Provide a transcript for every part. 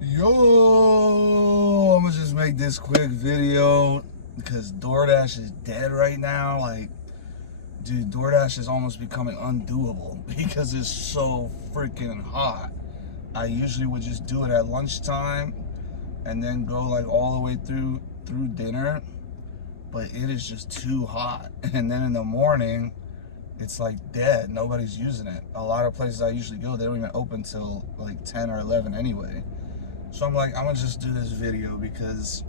Yo, I'm gonna just make this quick video because DoorDash is dead right now. Like, dude, DoorDash is almost becoming undoable because it's so freaking hot. I usually would just do it at lunchtime and then go like all the way through dinner, but it is just too hot. And then in the morning, it's like dead. Nobody's using it. A lot of places I usually go, they don't even open till like 10 or 11 anyway. So I'm like, I'm gonna just do this video because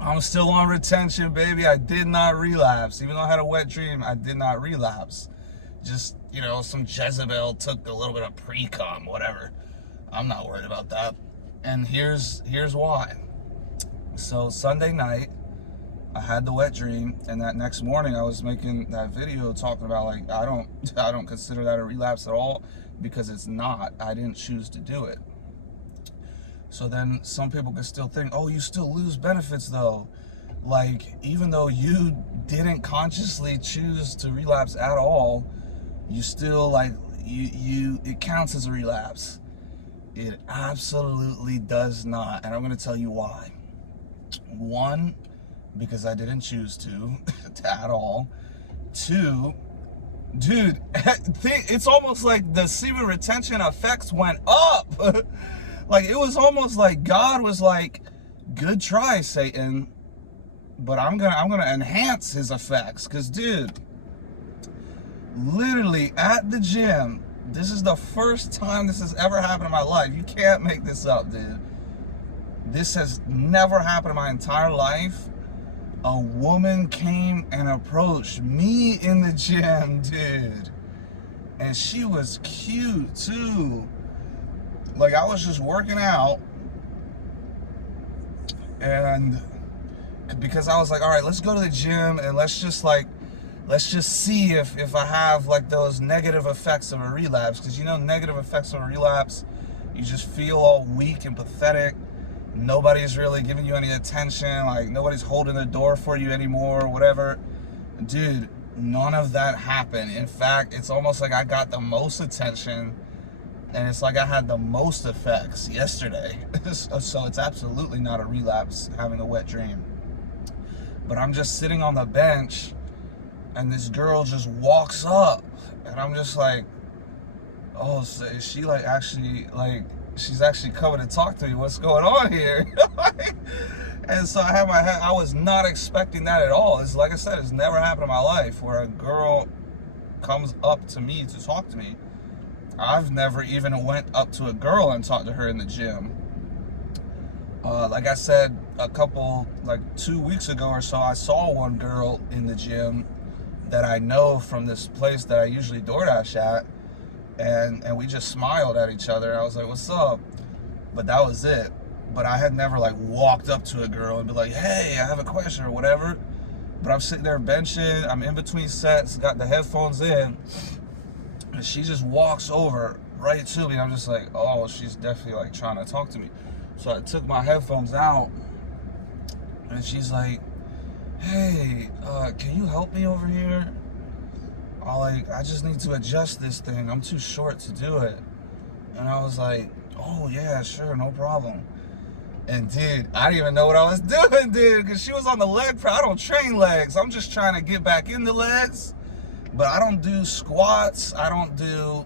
I'm still on retention, baby. I did not relapse. Even though I had a wet dream, I did not relapse. Just, some Jezebel took a little bit of pre-com, whatever. I'm not worried about that. And here's why. So Sunday night, I had the wet dream, and that next morning I was making that video talking about like I don't consider that a relapse at all because it's not. I didn't choose to do it. So then some people could still think, oh, you still lose benefits though. Like, even though you didn't consciously choose to relapse at all, you still it counts as a relapse. It absolutely does not. And I'm gonna tell you why. One, because I didn't choose to at all. Two, dude, it's almost like the semen retention effects went up. Like, it was almost like God was like, good try, Satan, but I'm gonna enhance his effects. Cause dude, literally at the gym, this is the first time this has ever happened in my life. You can't make this up, dude. This has never happened in my entire life. A woman came and approached me in the gym, dude. And she was cute too. Like, I was just working out, and because I was like, all right, let's go to the gym and let's just see if I have like those negative effects of a relapse. Because negative effects of a relapse, you just feel all weak and pathetic. Nobody's really giving you any attention. Like, nobody's holding the door for you anymore or whatever. Dude, none of that happened. In fact, it's almost like I got the most attention, and it's like I had the most effects yesterday. So it's absolutely not a relapse having a wet dream. But I'm just sitting on the bench, and this girl just walks up, and I'm just like, oh, so is she she's actually coming to talk to me? What's going on here? And so I had my head, I was not expecting that at all. It's like I said, it's never happened in my life where a girl comes up to me to talk to me. I've never even went up to a girl and talked to her in the gym. Like I said, 2 weeks ago or so, I saw one girl in the gym that I know from this place that I usually DoorDash at, and we just smiled at each other. I was like, what's up? But that was it. But I had never walked up to a girl and be like, hey, I have a question or whatever. But I'm sitting there benching, I'm in between sets, got the headphones in, and she just walks over right to me. I'm just like, oh, she's definitely trying to talk to me. So I took my headphones out, and she's like, hey, can you help me over here? I just need to adjust this thing. I'm too short to do it. And I was like, oh yeah, sure, no problem. And dude, I didn't even know what I was doing, dude, because she was on the leg press. I don't train legs. I'm just trying to get back in the legs. But I don't do squats. I don't do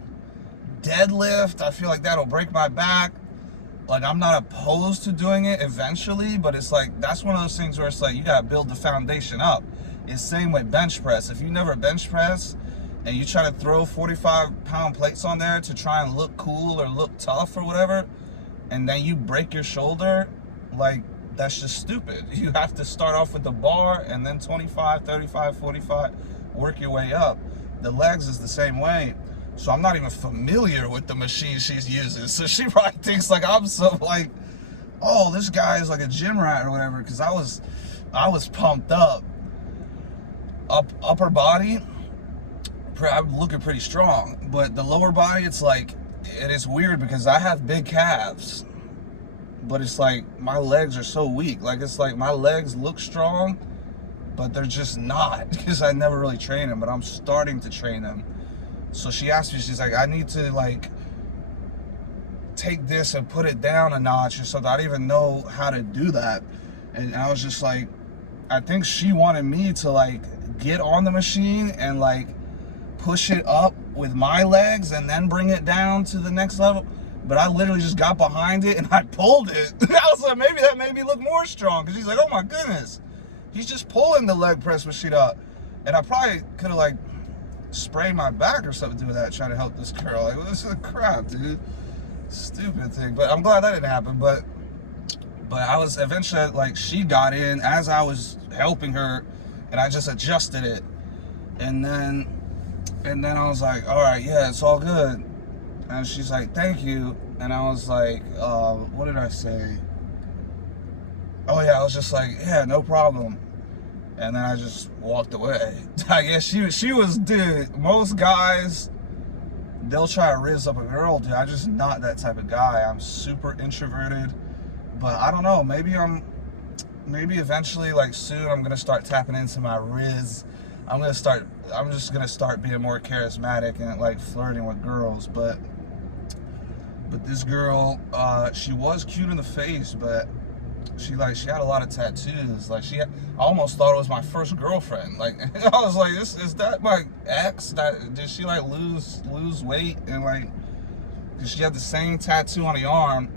deadlift. I feel like that'll break my back. I'm not opposed to doing it eventually, but it's that's one of those things where it's you gotta build the foundation up. It's same with bench press. If you never bench press and you try to throw 45-pound plates on there to try and look cool or look tough or whatever, and then you break your shoulder, that's just stupid. You have to start off with the bar and then 25, 35, 45, work your way up. The legs is the same way. So I'm not even familiar with the machine she's using. So she probably thinks I'm so oh, this guy is like a gym rat or whatever, because I was pumped up. Upper body, I'm looking pretty strong. But the lower body, it is weird because I have big calves. But it's my legs are so weak. My legs look strong, but they're just not, because I never really train them, but I'm starting to train them. So she asked me, she's like, I need to take this and put it down a notch or something. I didn't even know how to do that. And I was just like, I think she wanted me to like get on the machine and like push it up with my legs and then bring it down to the next level. But I literally just got behind it and I pulled it. I was like, maybe that made me look more strong. Because she's like, oh my goodness, he's just pulling the leg press machine up. And I probably could have like sprayed my back or something doing that, trying to help this girl. Like, well, this is crap, dude. Stupid thing. But I'm glad that didn't happen. But I was eventually, like, she got in as I was helping her, and I just adjusted it. And then I was like, all right, yeah, it's all good. And she's like, thank you. And I was like, what did I say? Oh yeah, I was just like, yeah, no problem. And then I just walked away. I guess she was, dude, most guys, they'll try to rizz up a girl, dude. I'm just not that type of guy. I'm super introverted. But I don't know, maybe eventually, like soon, I'm gonna start tapping into my rizz. I'm just gonna start being more charismatic and like flirting with girls. But this girl, she was cute in the face, but she had a lot of tattoos. Like I almost thought it was my first girlfriend. Like I was like, is that my ex? Did she like lose weight and like? Cause she had the same tattoo on the arm,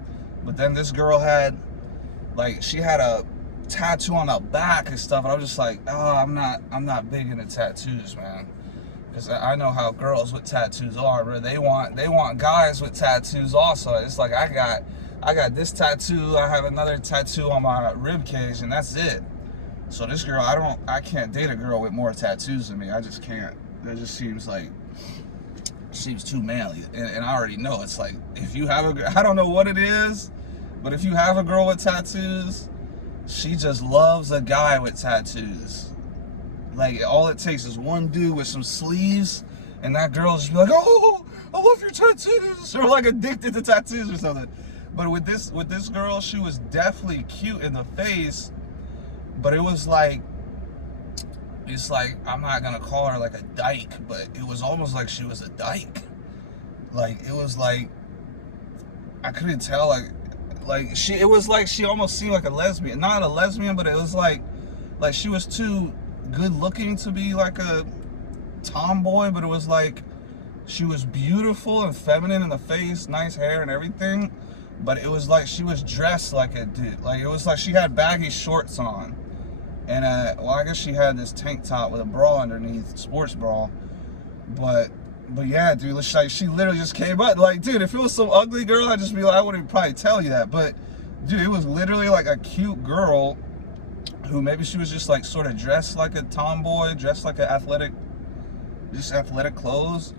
but then this girl had she had a tattoo on the back and stuff. And I'm just like, oh, I'm not big into tattoos, man. Cause I know how girls with tattoos are, bro. They want guys with tattoos also. It's like I got this tattoo, I have another tattoo on my rib cage, and that's it. So this girl, I can't date a girl with more tattoos than me. I just can't. That just seems too manly. And I already know it's like, if you have I don't know what it is, but if you have a girl with tattoos, she just loves a guy with tattoos. Like, all it takes is one dude with some sleeves, and that girl just be like, oh, I love your tattoos. Or like addicted to tattoos or something. But with this girl, she was definitely cute in the face, but it was like, it's like, I'm not gonna call her like a dyke, but it was almost like she was a dyke. Like, it was like, I couldn't tell, it was like she almost seemed like a lesbian. Not a lesbian, but it was like she was too good looking to be like a tomboy, but it was like she was beautiful and feminine in the face, nice hair and everything. But it was like she was dressed like a dude. Like, it was like she had baggy shorts on. And, I guess she had this tank top with a bra underneath, sports bra. But yeah, dude, she literally just came up. Like, dude, if it was some ugly girl, I'd just be like, I wouldn't probably tell you that. But, dude, it was literally like a cute girl who maybe she was just like sort of dressed like a tomboy, dressed like an athletic clothes.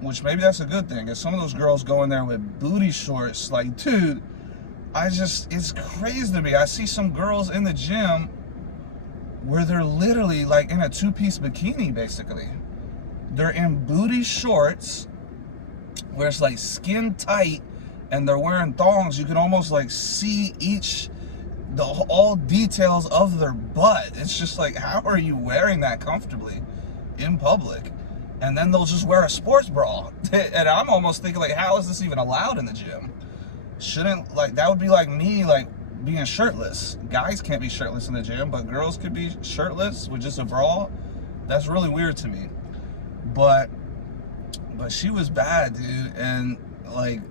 Which maybe that's a good thing. If some of those girls go in there with booty shorts, like, dude, it's crazy to me. I see some girls in the gym where they're literally like in a two-piece bikini, basically. They're in booty shorts where it's like skin tight, and they're wearing thongs. You can almost like see all details of their butt. It's just like, how are you wearing that comfortably in public? And then they'll just wear a sports bra. And I'm almost thinking, like, how is this even allowed in the gym? That would be like me, like, being shirtless. Guys can't be shirtless in the gym, but girls could be shirtless with just a bra. That's really weird to me. But she was bad, dude. And, like,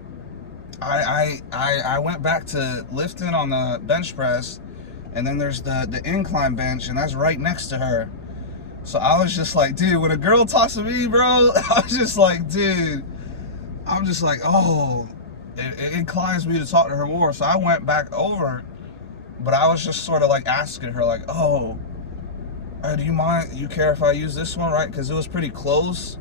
I went back to lifting on the bench press, and then there's the incline bench, and that's right next to her. So I was just like, dude, when a girl talks to me, bro, I was just like, dude, I'm just like, oh, it inclines me to talk to her more. So I went back over, but I was just sort of like asking her, like, oh, do you mind, you care if I use this one, right? Because it was pretty close.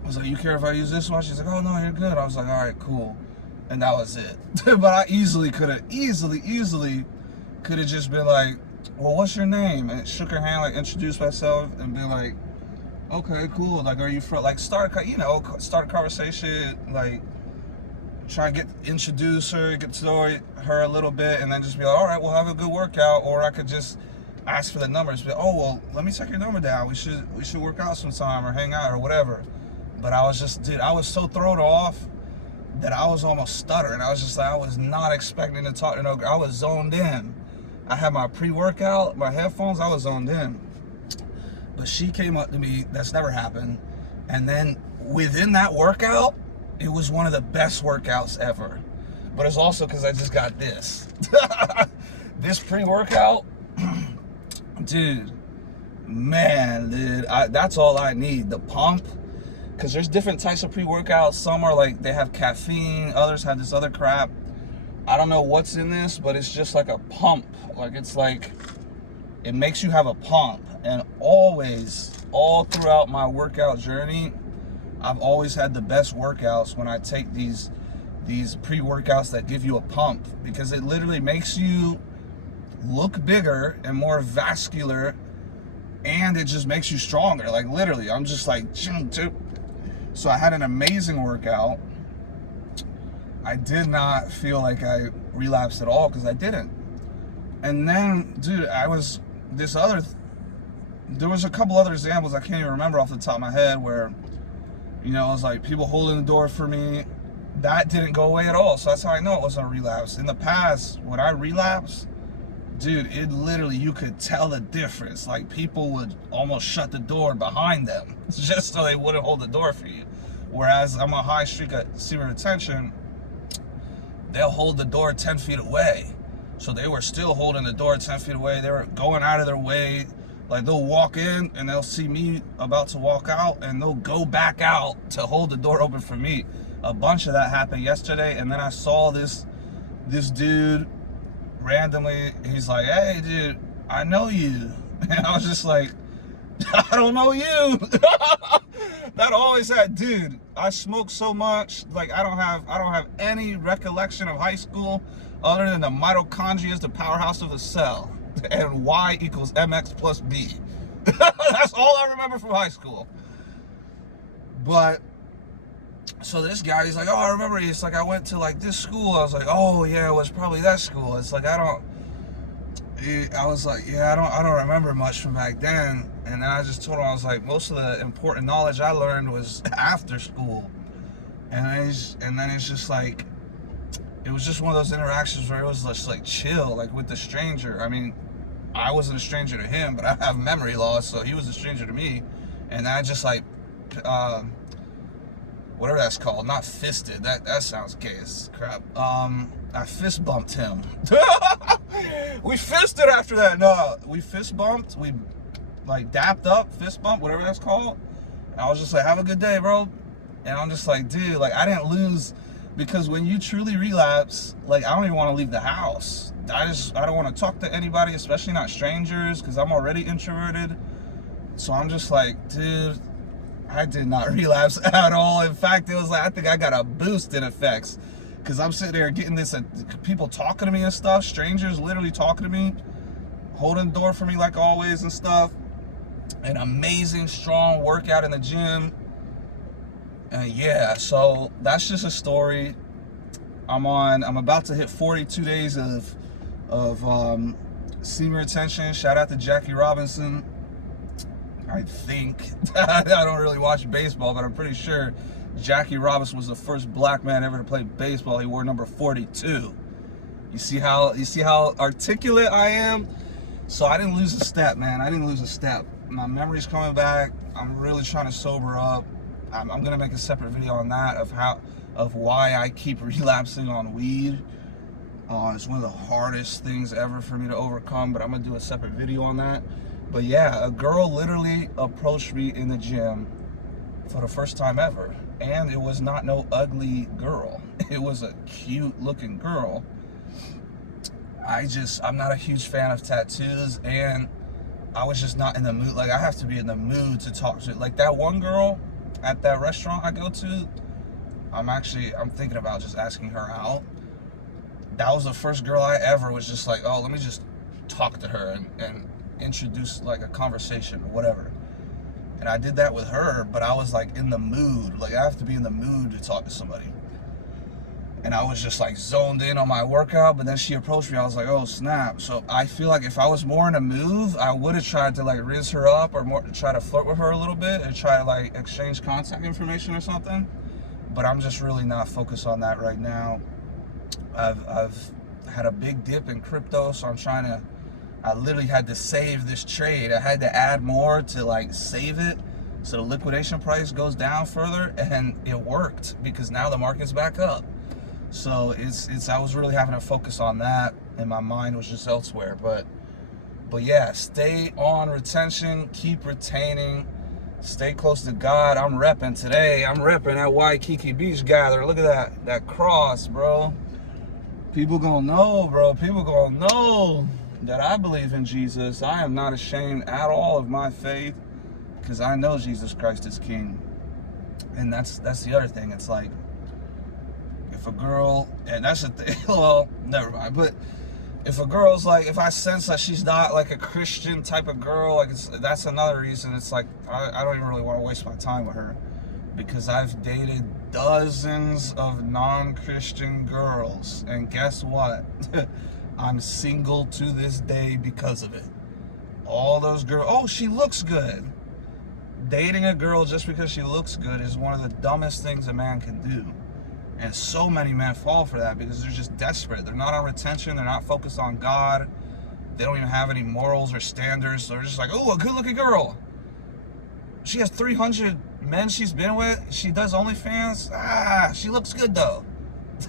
I was like, you care if I use this one? She's like, oh, no, you're good. I was like, all right, cool. And that was it. But I easily could have just been like, well, what's your name? And shook her hand, like, introduced myself, and be like, okay, cool. Like, are you from, like, start a conversation, like, try to introduce her, get to know her a little bit, and then just be like, all right, we'll have a good workout. Or I could just ask for the numbers, be like, oh, well, let me take your number down. We should work out sometime or hang out or whatever. But I was just, dude, I was so thrown off that I was almost stuttering. I was just like, I was not expecting to talk to no girl. I was zoned in. I had my pre-workout, my headphones, I was zoned in. But she came up to me, that's never happened. And then within that workout, it was one of the best workouts ever. But it's also because I just got this. This pre-workout, dude, man, dude, that's all I need. The pump, because there's different types of pre-workouts. Some are like, they have caffeine, others have this other crap. I don't know what's in this, but it's just like a pump. Like, it's like, it makes you have a pump. And always, all throughout my workout journey, I've always had the best workouts when I take these pre-workouts that give you a pump, because it literally makes you look bigger and more vascular, and it just makes you stronger. Like, literally, I'm just like, so I had an amazing workout. I did not feel like I relapsed at all, because I didn't. And then, dude, there was a couple other examples I can't even remember off the top of my head where, you know, it was like people holding the door for me. That didn't go away at all. So that's how I know it wasn't a relapse. In the past, when I relapsed, dude, it literally, you could tell the difference. Like, people would almost shut the door behind them just so they wouldn't hold the door for you. Whereas I'm a high streak at senior retention, they'll hold the door 10 feet away. So they were still holding the door 10 feet away. They were going out of their way. Like, they'll walk in and they'll see me about to walk out, and they'll go back out to hold the door open for me. A bunch of that happened yesterday. And then I saw this dude randomly. He's like, "Hey, dude, I know you." And I was just like, "I don't know you." That always had, dude, I smoked so much. Like, I don't have any recollection of high school other than the mitochondria is the powerhouse of the cell, and Y equals MX plus B. That's all I remember from high school. But so this guy, he's like, "Oh, I remember." He's like, "I went to like this school." I was like, "Oh yeah, it was probably that school." It's like, I was like, "Yeah, I don't remember much from back then." And then I just told him, I was like, most of the important knowledge I learned was after school. And then it's just like, it was just one of those interactions where it was just like chill, like with the stranger. I mean, I wasn't a stranger to him, but I have memory loss, so he was a stranger to me. And I just like, whatever that's called, not fisted. That sounds gay as crap. I fist bumped him. We fisted after that. No, we fist bumped. We like dapped up, fist bump, whatever that's called. And I was just like, "Have a good day, bro." And I'm just like, dude, like, I didn't lose, because when you truly relapse, like, I don't even want to leave the house. I don't want to talk to anybody, especially not strangers, because I'm already introverted. So I'm just like, dude, I did not relapse at all. In fact, it was like, I think I got a boost in effects, because I'm sitting there getting this, people talking to me and stuff, strangers literally talking to me, holding the door for me like always and stuff. An amazing, strong workout in the gym. And yeah, so that's just a story. I'm about to hit 42 days of senior retention. Shout out to Jackie Robinson. I think. I don't really watch baseball, but I'm pretty sure Jackie Robinson was the first black man ever to play baseball. He wore number 42. You see how articulate I am? So I didn't lose a step, man. I didn't lose a step. My memory's coming back. I'm really trying to sober up. I'm gonna make a separate video on that, of why I keep relapsing on weed. It's one of the hardest things ever for me to overcome, but I'm gonna do a separate video on that. But yeah, a girl literally approached me in the gym for the first time ever, and it was not no ugly girl. It was a cute looking girl. I'm not a huge fan of tattoos, and I was just not in the mood. Like, I have to be in the mood to talk to, like, that one girl at that restaurant I go to. I'm thinking about just asking her out. That was the first girl I ever was just like, oh, let me just talk to her and introduce like a conversation or whatever. And I did that with her, but I was like in the mood. Like, I have to be in the mood to talk to somebody. And I was just like zoned in on my workout, but then she approached me. I was like, oh snap. So I feel like if I was more in a move, I would have tried to like rizz her up, or more try to flirt with her a little bit and try to like exchange contact information or something. but I'm just really not focused on that right now. I've had a big dip in crypto, so I literally had to save this trade. I had to add more to like save it so the liquidation price goes down further, and it worked because now the market's back up. So I was really having to focus on that, and my mind was just elsewhere. But yeah, stay on retention, keep retaining, stay close to God. I'm repping today. I'm repping at Waikiki Beach Gather. Look at that cross, bro. People gonna know, bro. People gonna know that I believe in Jesus. I am not ashamed at all of my faith, because I know Jesus Christ is King. And that's the other thing. It's like, if a girl, and that's the thing, well, never mind, but if a girl's like, if I sense that she's not like a Christian type of girl, like that's another reason. It's like, I don't even really want to waste my time with her, because I've dated dozens of non-Christian girls, and guess what? I'm single to this day because of it. All those girls, oh, she looks good. Dating a girl just because she looks good is one of the dumbest things a man can do. And so many men fall for that because they're just desperate. They're not on retention. They're not focused on God. They don't even have any morals or standards. So they're just like, oh, a good-looking girl. She has 300 men she's been with. She does OnlyFans. Ah, she looks good, though.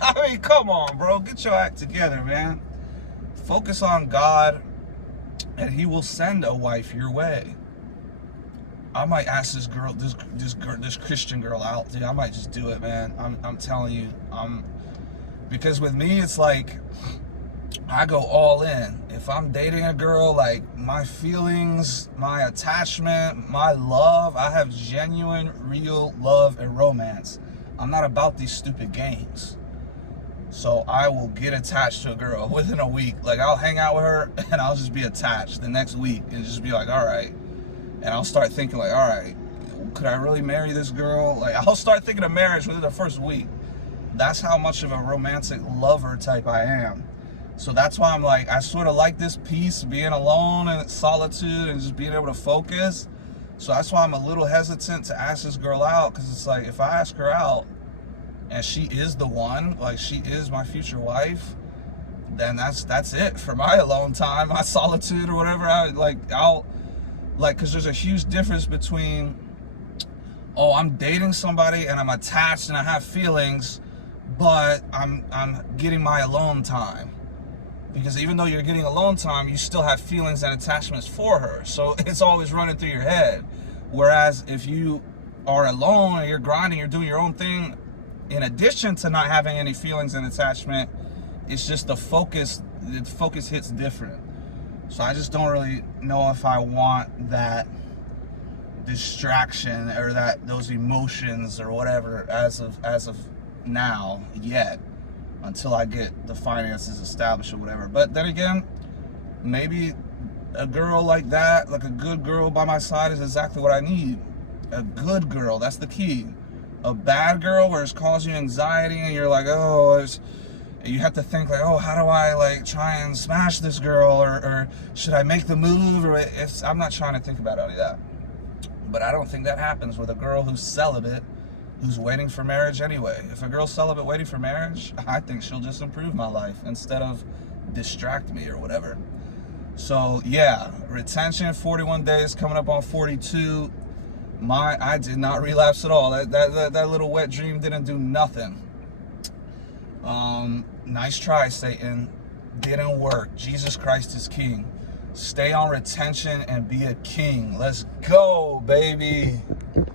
I mean, come on, bro. Get your act together, man. Focus on God, and He will send a wife your way. I might ask this girl, this Christian girl out, dude. I might just do it, man. I'm telling you. Because with me, it's like, I go all in. If I'm dating a girl, like, my feelings, my attachment, my love, I have genuine, real love and romance. I'm not about these stupid games. So I will get attached to a girl within a week. Like, I'll hang out with her and I'll just be attached the next week and just be like, all right. And I'll start thinking like, all right, could I really marry this girl? Like, I'll start thinking of marriage within the first week. That's how much of a romantic lover type I am. So that's why I'm like, I sort of like this peace, being alone and solitude and just being able to focus. So that's why I'm a little hesitant to ask this girl out, because it's like, if I ask her out and she is the one, like she is my future wife, then that's it for my alone time, my solitude or whatever. Because there's a huge difference between, oh, I'm dating somebody and I'm attached and I have feelings, but I'm getting my alone time. Because even though you're getting alone time, you still have feelings and attachments for her. So it's always running through your head. Whereas if you are alone and you're grinding, you're doing your own thing, in addition to not having any feelings and attachment, it's just the focus hits different. So I just don't really know if I want that distraction or those emotions or whatever as of now yet, until I get the finances established or whatever. But then again, maybe a girl like that, like a good girl by my side, is exactly what I need. A good girl, that's the key. A bad girl where it's causing you anxiety and you're like, oh, you have to think like, oh, how do I like try and smash this girl, or should I make the move, or I'm not trying to think about any of that. But I don't think that happens with a girl who's celibate, who's waiting for marriage anyway. If a girl's celibate waiting for marriage, I think she'll just improve my life instead of distract me or whatever. So yeah, retention, 41 days, coming up on 42. I did not relapse at all. That little wet dream didn't do nothing. Nice try, Satan. Didn't work. Jesus Christ is King. Stay on retention and be a king. Let's go, baby.